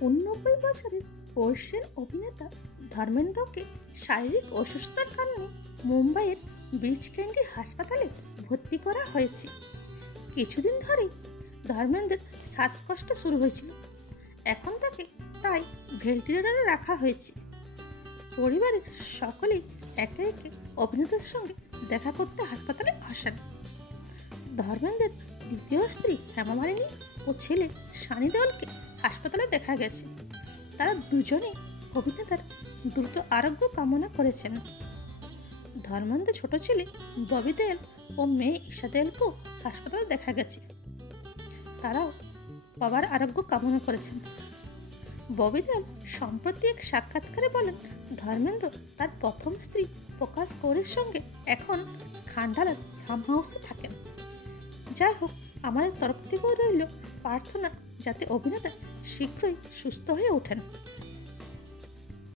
89 বছরের পার্সিয়ান অভিনেতা ধর্মেন্দ্রকে শারীরিক অসুস্থতার কারণে মুম্বাইয়ের ব্রিচ ক্যান্ডি হাসপাতালে ভর্তি করা হয়েছে। কিছুদিন ধরেই ধর্মেন্দ্রের শ্বাসকষ্ট শুরু হয়েছিল। এখন তাকে তাই ভেন্টিলেটরে রাখা হয়েছে। পরিবারের সকলেই একে একে অভিনেতার সঙ্গে দেখা করতে হাসপাতালে আসেন। ধর্মেন্দ্রের দ্বিতীয় স্ত্রী হেমা মালিনী ও ছেলে সানি দেওলকে হাসপাতালে দেখা গেছে। তারা দুজনেই অভিনেতার দ্রুত আরোগ্য কামনা করেছেন। ধর্মেন্দ্রের ছোট ছেলে ববি দেওল ও মেয়ে ঈশা দেওলকেও হাসপাতালে দেখা গেছে। তারাও বাবার আরোগ্য কামনা করেছেন। ববি দেওল সম্প্রতি এক সাক্ষাৎকারে বলেন, ধর্মেন্দ্র তার প্রথম স্ত্রী প্রকাশ কৌরের সঙ্গে এখন খান্ডালার ফার্ম হাউসে থাকেন। যাই হোক, আমাদের তরফ থেকেও রইল প্রার্থনা যাতে অভিনেতা শীঘ্রই সুস্থ হয়ে ওঠেন।